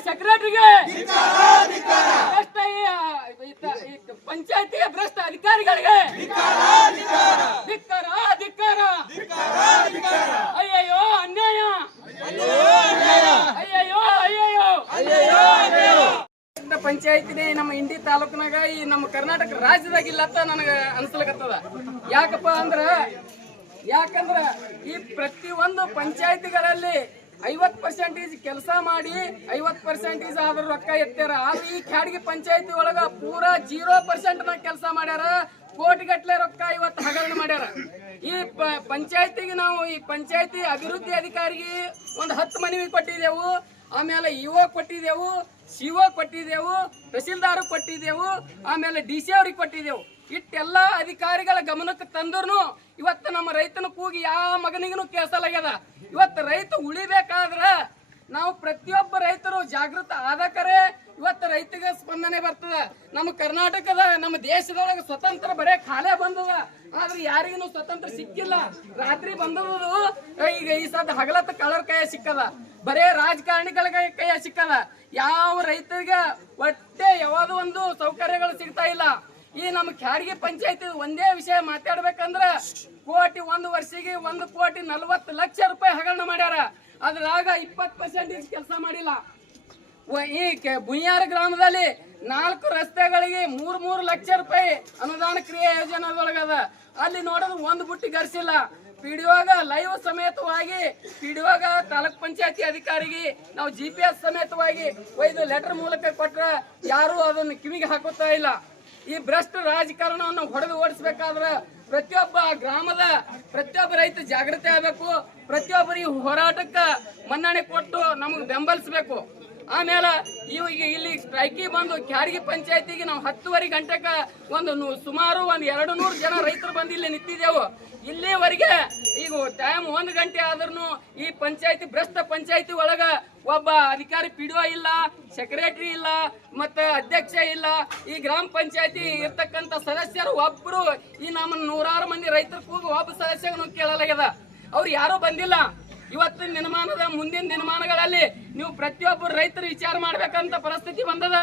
ಸೆಕ್ರೆಟರಿಗೆ ಭ್ರಷ್ಟ ಭ್ರಷ್ಟ ಅಧಿಕಾರಿಗಳಿಗೆ ಧಿಕ್ಕಾರ ಧಿಕ್ಕಾರ ಅಯ್ಯಯ್ಯೋ, ಅನ್ಯಾಯ. ಅಯ್ಯಯ್ಯೋ ಅಯ್ಯಯ್ಯೋ. ಪಂಚಾಯತಿನೇ ನಮ್ಮ ಇಂಡಿ ತಾಲೂಕಿನಾಗ ಈ ನಮ್ಮ ಕರ್ನಾಟಕ ರಾಜ್ಯದಾಗ ಇಲ್ಲ ಅಂತ ನನಗೆ ಅನ್ಸ್ಲಿಕತ್ತದ. ಯಾಕಪ್ಪ ಅಂದ್ರ, ಯಾಕಂದ್ರ ಈ ಪ್ರತಿಯೊಂದು ಪಂಚಾಯತಿಗಳಲ್ಲಿ ಐವತ್ ಪರ್ಸೆಂಟೇಜ್ ಕೆಲಸ ಮಾಡಿ, ಐವತ್ ಪರ್ಸೆಂಟೇಜ್ ಆದ್ರ ರೊಕ್ಕ ಎತ್ತಾರ. ಆದ್ರೆ ಈ ಖಾಡ್ಗಿ ಪಂಚಾಯತಿ ಒಳಗ ಪೂರಾ ಜೀರೋ ಪರ್ಸೆಂಟ್ ಕೆಲಸ ಮಾಡ್ಯಾರ. ಕೋಟಿಗಟ್ಲೆ ರೊಕ್ಕ ಇವತ್ತು ಹಗರಣ ಮಾಡ್ಯಾರ. ಈ ಪಂಚಾಯತಿಗೆ ನಾವು ಈ ಪಂಚಾಯತಿ ಅಭಿವೃದ್ಧಿ ಅಧಿಕಾರಿಗೆ ಒಂದು ಹತ್ತು ಮನವಿ ಕೊಟ್ಟಿದ್ದೆವು. ಆಮೇಲೆ ಇಒ ಕೊಟ್ಟಿದ್ದೆವು, ಸಿಒ ಕೊಟ್ಟಿದ್ದೆವು, ತಹಸೀಲ್ದಾರ್ ಕೊಟ್ಟಿದ್ದೆವು, ಆಮೇಲೆ ಡಿ ಸಿ ಅವ್ರಿಗೆ ಕೊಟ್ಟಿದ್ದೆವು. ಇಟ್ಟೆಲ್ಲ ಅಧಿಕಾರಿಗಳ ಗಮನಕ್ಕೆ ತಂದ್ರು ಇವತ್ತು ನಮ್ಮ ರೈತನ ಕೂಗಿ ಯಾವ ಮಗನಿಗೂ ಕೇಳಿಸಲಾಗ್ಯದ. ಇವತ್ತು ರೈತ ಉಳಿಬೇಕಾದ್ರೆ ನಾವು ಪ್ರತಿಯೊಬ್ಬ ರೈತರು ಜಾಗೃತ ಆದಕರೆ ಸ್ಪಂದನೆ ಬರ್ತದ. ನಮ್ಮ ಕರ್ನಾಟಕದ, ನಮ್ಮ ದೇಶದೊಳಗೆ ಸ್ವತಂತ್ರ ಬರೇ ಖಾಲೆ ಬಂದದ. ಆದ್ರೆ ಯಾರಿಗೂ ಸ್ವತಂತ್ರ ಸಿಕ್ಕಿಲ್ಲ. ರಾತ್ರಿ ಬಂದದ್ದು ಈಗ ಈ ಸದ್ ಹಗಲತ್ತ ಕಳರ್ ಕೈಯ ಸಿಕ್ಕದ. ಬರೇ ರಾಜಕಾರಣಿಗಳ ಕೈಯ ಸಿಕ್ಕದ. ಯಾವ ರೈತರಿಗೆ ಒಟ್ಟೆ ಯಾವ್ದು ಒಂದು ಸೌಕರ್ಯಗಳು ಸಿಗ್ತಾ ಇಲ್ಲ. ಈ ನಮ್ಮ ಖ್ಯಾರಿಗೆ ಪಂಚಾಯತಿ ಒಂದೇ ವಿಷಯ ಮಾತಾಡ್ಬೇಕಂದ್ರ, ಕೋಟಿ ಒಂದು ವರ್ಷಿಗೆ ಒಂದು ಕೋಟಿ ನಲ್ವತ್ತು ಲಕ್ಷ ರೂಪಾಯಿ ಹಗರಣ ಮಾಡ್ಯಾರ. ಅದ್ರಾಗ ಇಪ್ಪತ್ತು ಪರ್ಸೆಂಟೇಜ್ ಕೆಲಸ ಮಾಡಿಲ್ಲ. ಈ ಬುಯ್ಯಾರ ಗ್ರಾಮದಲ್ಲಿ ನಾಲ್ಕು ರಸ್ತೆಗಳಿಗೆ ಮೂರ್ ಮೂರು ಲಕ್ಷ ರೂಪಾಯಿ ಅನುದಾನ ಕ್ರಿಯಾ ಯೋಜನೆದೊಳಗದ ಅಲ್ಲಿ ನೋಡೋದು ಒಂದು ಬುಟ್ಟಿ ಗರ್ಸಿಲ್ಲ. ಪಿಡಿಒಗ ಲೈವ್ ಸಮೇತವಾಗಿ ಪಿಡಿಒಗ ತಾಲೂಕ್ ಪಂಚಾಯತಿ ಅಧಿಕಾರಿಗೆ, ನಾವು ಜಿ ಪಿ ಎಸ್ ಸಮೇತವಾಗಿ ಒಯ್ದು ಲೆಟರ್ ಮೂಲಕ ಕೊಟ್ರೆ ಯಾರು ಅದನ್ನು ಕಿವಿಗೆ ಹಾಕುತ್ತಾ ಇಲ್ಲ. ಈ ಭ್ರಷ್ಟ ರಾಜಕಾರಣವನ್ನು ಹೊಡೆದು ಓಡಿಸ್ಬೇಕಾದ್ರ ಪ್ರತಿಯೊಬ್ಬ ಗ್ರಾಮದ ಪ್ರತಿಯೊಬ್ಬ ರೈತ ಜಾಗೃತಿ ಆಗಬೇಕು. ಈ ಹೋರಾಟಕ್ಕ ಮನ್ನಣೆ ಕೊಟ್ಟು ನಮಗೆ ಬೆಂಬಲಿಸಬೇಕು. ಆಮೇಲೆ ಇವಾಗ ಇಲ್ಲಿ ಸ್ಟ್ರೈಕಿ ಬಂದು ಕ್ಯಾಡಗಿ ಪಂಚಾಯತಿಗೆ ನಾವು ಹತ್ತುವರೆ ಗಂಟೆಕ ಒಂದು ಸುಮಾರು ಒಂದು ಎರಡು ನೂರು ಜನ ರೈತರು ಬಂದು ಇಲ್ಲಿ ನಿಂತಿದ್ದೆವು. ಇಲ್ಲಿವರೆಗೆ ಈಗ ಟೈಮ್ ಒಂದು ಗಂಟೆ ಆದ್ರೂ ಈ ಪಂಚಾಯತಿ, ಭ್ರಷ್ಟ ಪಂಚಾಯತಿ ಒಳಗ ಒಬ್ಬ ಅಧಿಕಾರಿ ಪಿಡಿಒ ಇಲ್ಲ ಸೆಕ್ರೆಟರಿ ಇಲ್ಲ, ಮತ್ತೆ ಅಧ್ಯಕ್ಷ ಇಲ್ಲ. ಈ ಗ್ರಾಮ ಪಂಚಾಯತಿ ಇರ್ತಕ್ಕಂಥ ಸದಸ್ಯರು ಒಬ್ರು ಈ ನಮ್ಮ ನೂರಾರು ಮಂದಿ ರೈತರ ಕೂಗು ಒಬ್ಬ ಸದಸ್ಯನೂ ಕೇಳಲಾಗ್ಯದ. ಅವ್ರು ಯಾರೂ ಬಂದಿಲ್ಲ. ಇವತ್ತಿನ ದಿನಮಾನದ ಮುಂದಿನ ದಿನಮಾನಗಳಲ್ಲಿ ನೀವು ಪ್ರತಿಯೊಬ್ಬರು ರೈತರು ವಿಚಾರ ಮಾಡ್ಬೇಕಂತ ಪರಿಸ್ಥಿತಿ ಬಂದದ.